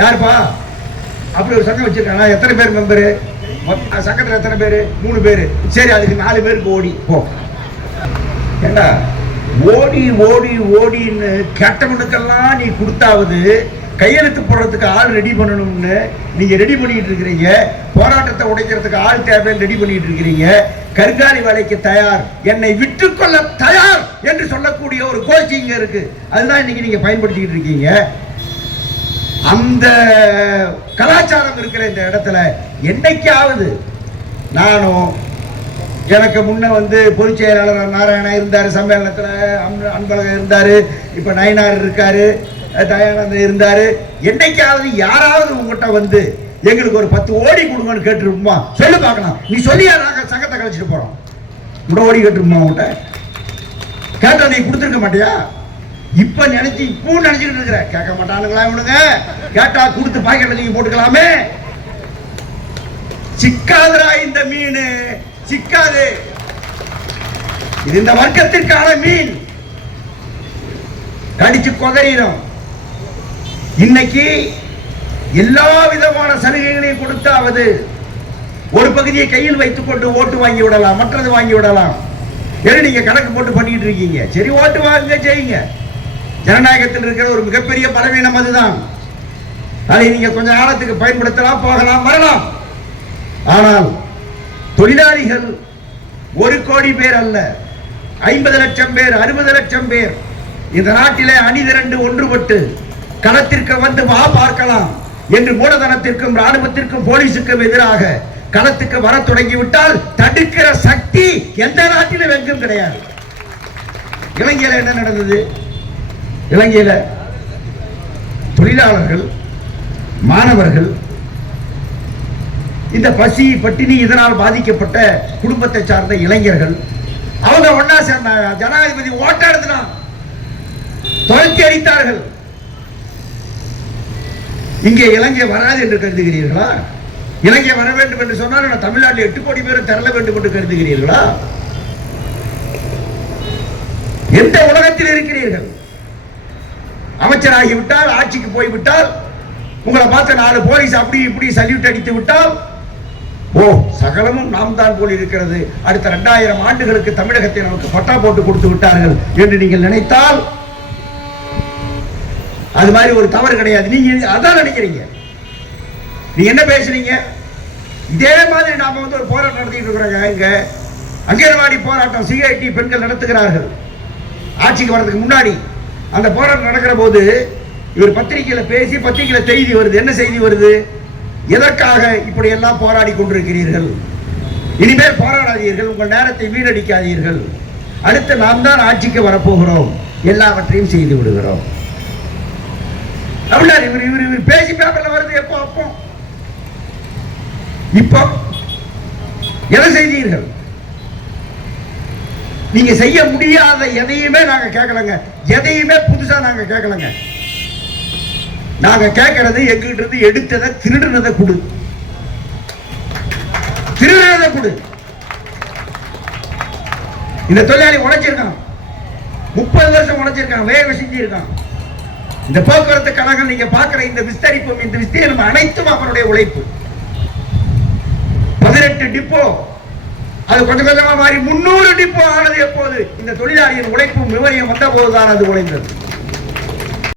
யாருப்பா? அப்படி ஒரு சங்கம் வச்சிருக்காங்க எத்தனை பேர் மெம்பரு சங்கத்தில் எத்தனை பேர்? மூணு பேர். சரி அதுக்கு நாலு பேருக்கு ஓடி. போ. ஏண்டா? ஓடி ஓடி ஓடின்னு கேட்டவனுக்கெல்லாம் நீ கொடுத்தாவது கையெழுத்து போடுறதுக்கு ஆள் ரெடி பண்ணணும்னு நீங்கள் ரெடி பண்ணிட்டு இருக்கிறீங்க. போராட்டத்தை உடைக்கிறதுக்கு ஆள் தேவைன்னு ரெடி பண்ணிட்டு இருக்கிறீங்க. கருங்காலி வேலைக்கு தயார். என்னை விட்டுக்கொள்ள தயார் என்று சொல்லக்கூடிய ஒரு கோச்சிங் இருக்கு. அதுதான் இன்னைக்கு நீங்க பயன்படுத்திக்கிட்டு இருக்கீங்க. அந்த கலாச்சாரம் இருக்கிற இந்த இடத்துல என்னைக்காவது நானும் எனக்கு முன்ன வந்து பொதுச் செயலாளர் நாராயணன் இருந்தார் சம்மேளனத்தில் அன்பழகன் இருந்தார் இப்போ நயனார் இருக்கார் தயானந்தன் இருந்தார். என்னைக்காவது யாராவது உங்ககிட்ட வந்து எங்களுக்கு ஒரு பத்து ஓடி கொடுங்கன்னு கேட்டுருப்போமா சொல்லி பார்க்கலாம். நீ சொல்லியா நாங்கள் சங்கத்தை கழிச்சிட்டு போகிறோம் உட ஓடி கேட்டுருப்போமா உங்கள்கிட்ட கேட்டால் நீ கொடுத்துருக்க மாட்டியா? இப்ப நினைச்சு இப்பவும் நினைச்சுக்கிட்டு இருக்கிற. கேட்க மாட்டானுங்களா இவனுங்க? கேட்டா கொடுத்து பாக்கெட்ல நீங்க போட்டுக்கலாமே? சிக்காதுடா இந்த மீன். சிக்காது. இது இந்த வர்க்கத்திற்கான மீன். கடிச்சு கொதறிடும். இன்னைக்கு எல்லா விதமான சலுகைகளையும் கொடுத்தாவது ஒரு பகுதியை கையில் வைத்துக் கொண்டு ஓட்டு வாங்கி விடலாம் மற்றது வாங்கி விடலாம். ஏன்னா நீங்க கணக்கு போட்டு பண்ணிட்டு இருக்கீங்க. சரி ஓட்டு வாங்க செய்யுங்க ஜனநாயகத்தில் இருக்கிற ஒரு மிகப்பெரிய பலவீனம் அதுதான். அதை நீங்க கொஞ்ச காலத்துக்கு பயன்படுத்தலாம் போகலாம் வரலாம். ஆனால் தொழிலாளிகள் ஒரு கோடி பேர் அல்ல ஐம்பது லட்சம் பேர் அறுபது லட்சம் பேர் இந்த நாட்டிலே அணிதிரண்டு ஒன்றுபட்டு களத்திற்கு வந்து வா பார்க்கலாம் என்று மூலதனத்திற்கும் ராணுவத்திற்கும் போலீஸுக்கும் எதிராக களத்துக்கு வர தொடங்கிவிட்டால் தடுக்கிற சக்தி எந்த நாட்டிலும் எங்கும் கிடையாது. இலங்கையில் என்ன நடந்தது? இலங்கையில் தொழிலாளர்கள் மாணவர்கள் இந்த பசி பட்டினி இதனால் பாதிக்கப்பட்ட குடும்பத்தை சார்ந்த இளைஞர்கள் அவங்க ஒன்னா சேர்ந்தாங்க ஜனாதிபதி ஓட்டாடுத்தினான் துரத்தி அடித்தார்கள். இங்கே இலங்கை வராது என்று கருதுகிறீர்களா? இலங்கை வர வேண்டும் என்று சொன்னால் நான் தமிழ்நாட்டில் எட்டு கோடி பேரும் திரள வேண்டும் என்று கருதுகிறீர்களா? எந்த உலகத்தில் இருக்கிறீர்கள்? அமைச்சராகிவிட்டால் ஆட்சிக்கு போய்விட்டால் உங்களை பார்த்த நாலு போலீஸ் அப்படி இப்படி சல்யூட் அடித்து விட்டால் ஓ சகலமும் நாம் தான் போல் இருக்கிறது. அடுத்த ரெண்டாயிரம் ஆண்டுகளுக்கு தமிழகத்தை நமக்கு பட்டா போட்டு கொடுத்து விட்டார்கள் என்று நீங்கள் நினைத்தால் அது மாதிரி ஒரு தவறு கிடையாது. நீங்க அதான் நினைக்கிறீங்க. நீங்க என்ன பேசுறீங்க? இதே மாதிரி நாம வந்து ஒரு போராட்டம் நடத்திட்டு இருக்கிறோங்க இங்க. அங்கன்வாடி போராட்டம் சிஐடி பெண்கள் நடத்துகிறார்கள். ஆட்சிக்கு வர்றதுக்கு முன்னாடி. அந்த போராட்டம் நடக்கிற போது இவர் பத்திரிகையில் பேசி பத்திரிகையில் செய்தி வருது. என்ன செய்தி வருது? எதற்காக இப்படி எல்லாம் போராடி கொண்டிருக்கிறீர்கள்? இனிமேல் போராடாதீர்கள் உங்கள் நேரத்தை வீணடிக்காதீர்கள். அடுத்து நாம் தான் ஆட்சிக்கு வரப்போகிறோம். எல்லாவற்றையும் செய்து விடுகிறோம். அப்படின்னாரு இவர் இவர் இவர் பேசி பேப்பர்ல வருது எப்போ அப்போ. இப்போ எதை செய்தீர்கள்? நீங்க செய்ய முடியாத எதையுமே நாங்க கேட்கலங்க. எதையுமே புதுசா நாங்க கேட்கலங்க. நாங்க கேட்கறது எங்கிட்ட இருந்து எடுத்ததை திருடுனதை கொடு. திருடுனதை கொடு. இந்த தொழிலாளி உழைச்சிருக்கான். முப்பது வருஷம் உழைச்சிருக்கான் வேக செஞ்சிருக்கான். இந்த போக்குவரத்து கழகம் நீங்க பாக்குற இந்த விஸ்தரிப்பும் இந்த விஸ்தீர்ணம் அனைத்தும் அவருடைய உழைப்பு. பதினெட்டு டிப்போ அது கொஞ்சம் கொஞ்சமா மாறி முன்னூறு டிப்போ ஆனது எப்போது? இந்த தொழிலாளியின் உழைப்பும் விவரியம் வந்த போதுதான் அது உழைந்தது.